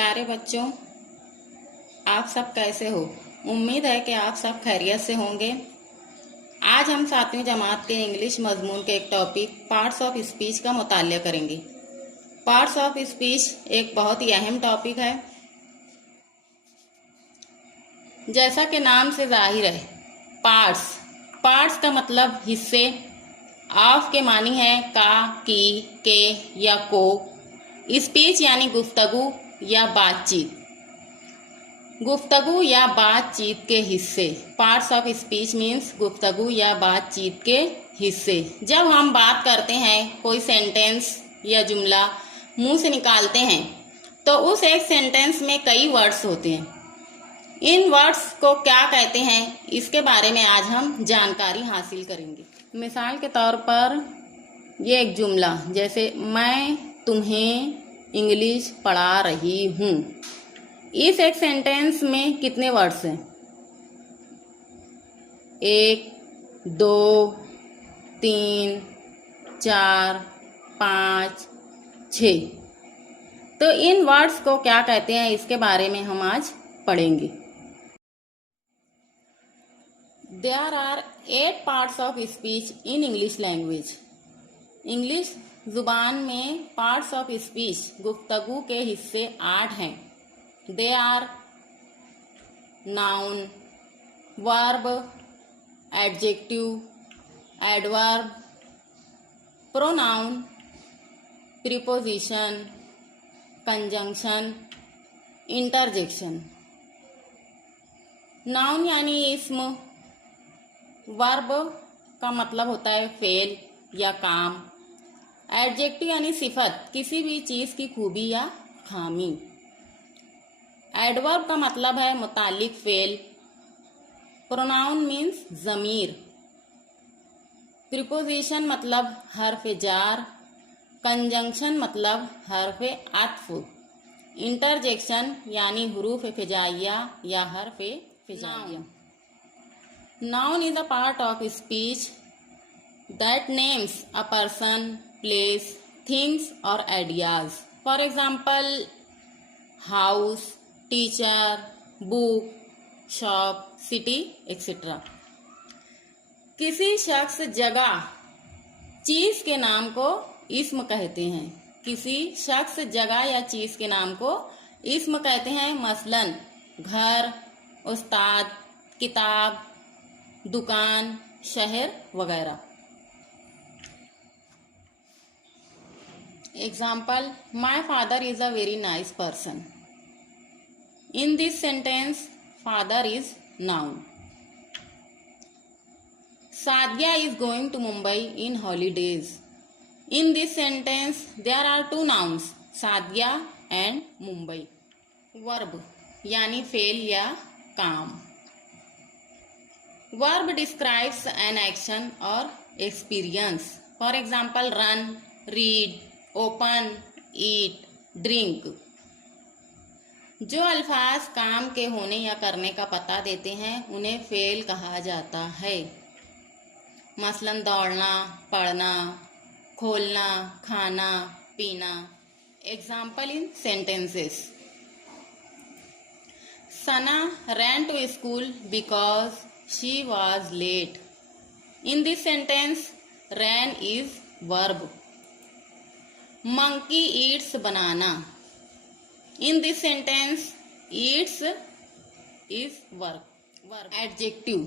प्यारे बच्चों, आप सब कैसे हो। उम्मीद है कि आप सब खैरियत से होंगे। आज हम 7वीं जमात के इंग्लिश मजमून के एक टॉपिक पार्ट्स ऑफ स्पीच का मुतालिया करेंगे। पार्ट्स ऑफ स्पीच एक बहुत ही अहम टॉपिक है। जैसा कि नाम से जाहिर है, पार्ट्स का मतलब हिस्से। ऑफ के मानी है का, की, के या को। स्पीच यानी गुफ्तगू या बातचीत। गुफ्तगू या बातचीत के हिस्से। पार्ट्स ऑफ स्पीच मीन्स गुफ्तगू या बातचीत के हिस्से। जब हम बात करते हैं, कोई सेंटेंस या जुमला मुंह से निकालते हैं, तो उस एक सेंटेंस में कई वर्ड्स होते हैं। इन वर्ड्स को क्या कहते हैं, इसके बारे में आज हम जानकारी हासिल करेंगे। मिसाल के तौर पर ये एक जुमला, जैसे मैं तुम्हें इंग्लिश पढ़ा रही हूँ। इस एक सेंटेंस में कितने वर्ड्स हैं? 1, 2, 3, 4, 5, 6। तो इन वर्ड्स को क्या कहते हैं, इसके बारे में हम आज पढ़ेंगे। There are 8 parts of speech in English language. English जुबान में पार्ट्स ऑफ स्पीच गुफ्तगू के हिस्से 8 हैं। They are noun, verb, adjective, adverb, pronoun, preposition, conjunction, interjection. Noun यानी इस्म, वर्ब का मतलब होता है फेल या काम, एडजेक्टिव यानी सिफत, किसी भी चीज की खूबी या खामी। एडवर्ब का मतलब है मुतालिक फेल। प्रोनाउन मीन्स ज़मीर। प्रीपोजिशन मतलब हर्फ जार। कंजंक्शन मतलब हर्फ अत्फ। इंटरजेक्शन यानी हुरूफ फिजाइया या हर्फ फिजाइया। Noun is a part of speech that names a person, place, things or ideas. For example, house, teacher, book, shop, city, etc. किसी शख्स, जगह, चीज के नाम को इस्म कहते हैं। किसी शख्स, जगह या चीज के नाम को इस्म कहते हैं। मसलन घर, उस्ताद, किताब, दुकान, शहर वगैरह। Example, my father is a very nice person. In this sentence father is noun. Sadia is going to Mumbai in holidays. In this sentence there are 2 nouns, Sadia and Mumbai. Verb यानी फेल या काम। Verb describes an action or experience. For example, run, read, open, eat, drink. जो अल्फाज काम के होने या करने का पता देते हैं, उन्हें फेल कहा जाता है। मसलन दौड़ना, पढ़ना, खोलना, खाना, पीना। Example in sentences. Sana ran to school because she was late. In this sentence, ran is verb. Monkey eats banana. In this sentence, eats is verb. Adjective.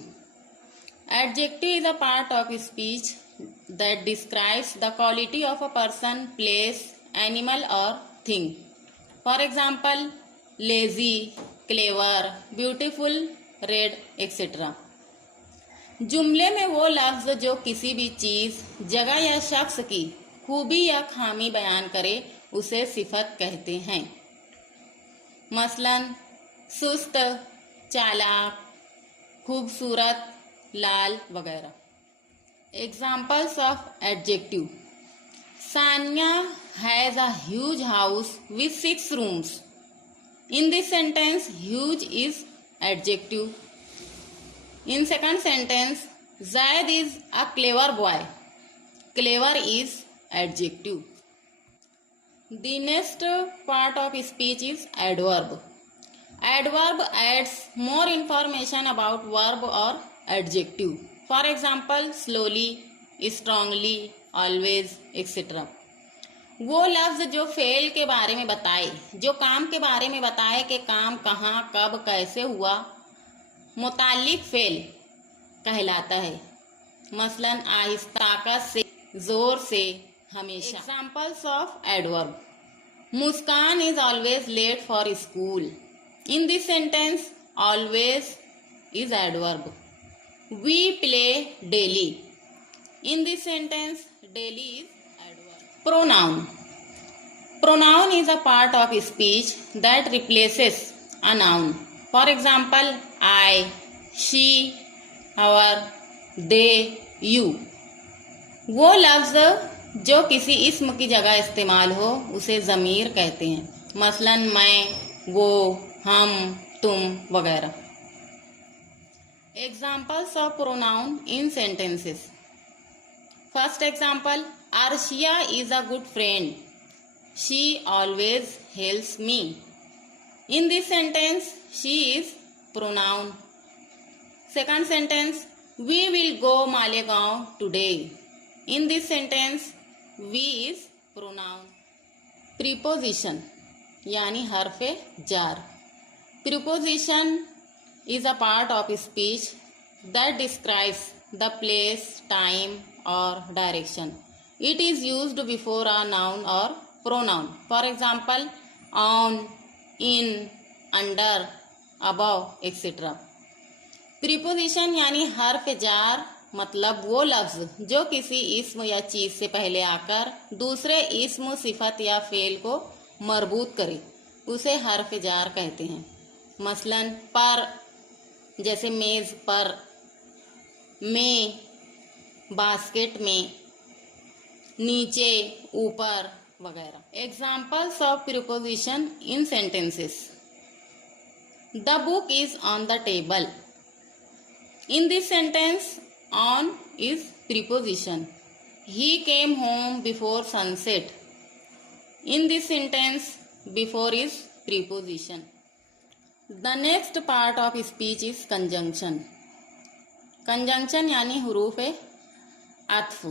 Adjective is a part of speech that describes the quality of a person, place, animal or thing. For example, lazy, clever, beautiful, red, etc. जुमले में वो लफ्ज जो किसी भी चीज, जगह या शख्स की खूबी या खामी बयान करे, उसे सिफत कहते हैं। मसलन सुस्त, चालाक, खूबसूरत, लाल वगैरह। Examples of adjective. Sania has a huge house with 6 rooms. In this sentence, huge is adjective. In second sentence, Zaid is a clever boy. Clever is adjective. The next part of speech is adverb. Adverb adds more information about verb or adjective. For example, slowly, strongly, always, etc. वो लफ्ज जो fail के बारे में बताए, जो काम के बारे में बताए कि काम कहाँ, कब, कैसे हुआ, मुतालिक फेल कहलाता है. मसलन आहिस्ता, ताकत से, जोर से, हमेशा. Examples of adverb. Muskan is always late for school. In this sentence, always is adverb. We play daily. In this sentence, daily is adverb. Pronoun. Pronoun is a part of speech that replaces a noun. For example, I, she, our, they, you. वो लफ्ज जो किसी इस्म की जगह इस्तेमाल हो उसे ज़मीर कहते हैं. मसलन मैं, वो, हम, तुम वगैरह. Examples of pronoun in sentences. First example, Arshiya is a good friend. She always helps me. In this sentence she is pronoun. Second sentence, we will go Malegaon today. In this sentence we is pronoun. Preposition यानी हर्फ जार. Preposition is a part of speech that describes the place, time, or direction. It is used before a noun or pronoun. For example, on, in, under, above, etc. Preposition यानी हर्फ jar, मतलब वो लफ्ज जो किसी इस्म या चीज से पहले आकर दूसरे इस्म, सिफत या फेल को मरबूत करे, उसे हर्फ जार कहते हैं. मसलन पर, जैसे मेज पर, में, बास्केट में, नीचे, ऊपर वगैरह. Examples of preposition in sentences. The book is on the table. In this sentence on is preposition. He came home before sunset. In this sentence before is preposition. The next part of speech is conjunction. Conjunction यानी हुरूफ अत्फ.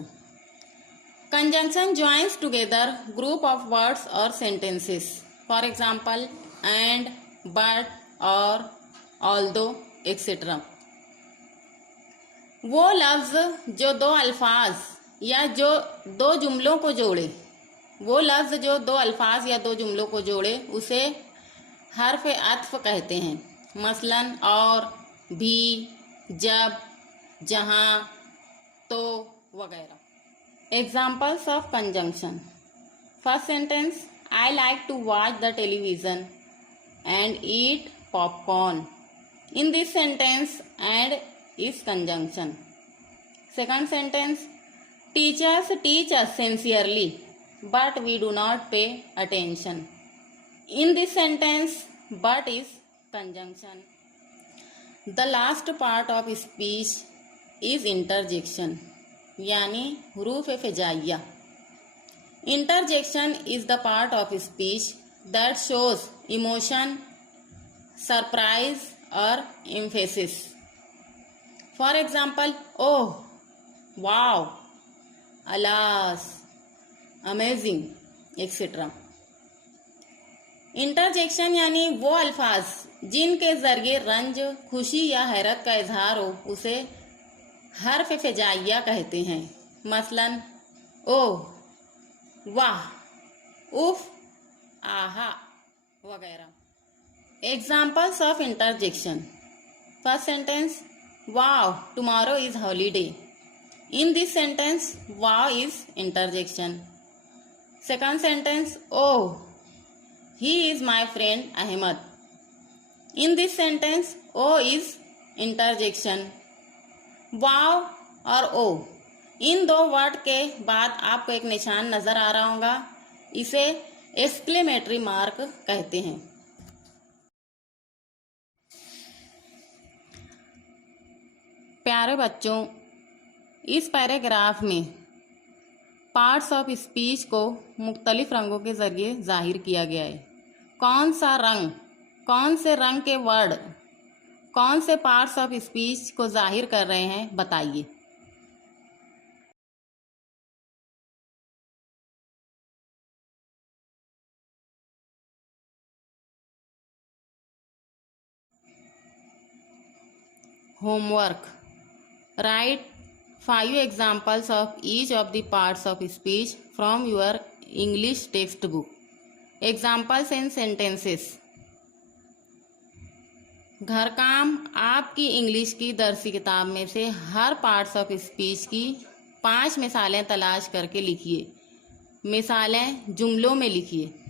Conjunction joins together group of words or sentences. For example, and, but, or, although, etc. वो लफ्ज जो दो अल्फाज या जो दो जुमलों को जोड़े, वो लफ्ज जो दो अल्फाज या दो जुमलों को जोड़े उसे हर्फ अत्फ कहते हैं. मसलन और, भी, जब, जहाँ, तो वगैरह. Examples of conjunction. First sentence, I like to watch the television and eat popcorn. In this sentence and is conjunction. Second sentence, teachers teach us sincerely but we do not pay attention. In this sentence, but is conjunction. The last part of speech is interjection, यानी हुरूफ फिजाइया. Interjection is the part of speech that shows emotion, surprise or emphasis. For example, oh, wow, alas, amazing, etc. Interjection यानी वो अल्फाज जिनके जरिए रंज, खुशी या हैरत का इजहार हो उसे हर्फ फिजाइया कहते हैं. मसलन ओह, वाह, उफ, आहा वगैरह. Examples of interjection. First sentence, वाह, tomorrow is holiday. In this sentence वाह is interjection. Second sentence, oh, he is my friend Ahmed. In this sentence, O is interjection. Wow और O, इन दो वर्ड के बाद आपको एक निशान नजर आ रहा होगा, इसे एक्सक्लेमेटरी मार्क कहते हैं. प्यारे बच्चों, इस पैराग्राफ में पार्ट्स ऑफ स्पीच को मुख्तलिफ रंगों के जरिए जाहिर किया गया है। कौन सा रंग, कौन से रंग के वर्ड कौन से पार्ट्स ऑफ स्पीच को जाहिर कर रहे हैं, बताइए। Homework. Write 5 examples of each of the parts of speech from your English textbook. Examples in sentences. घर काम आपकी इंग्लिश की दरसी किताब में से हर पार्ट्स ऑफ स्पीच की 5 मिसालें तलाश करके लिखिए। मिसालें जुमलों में लिखिए।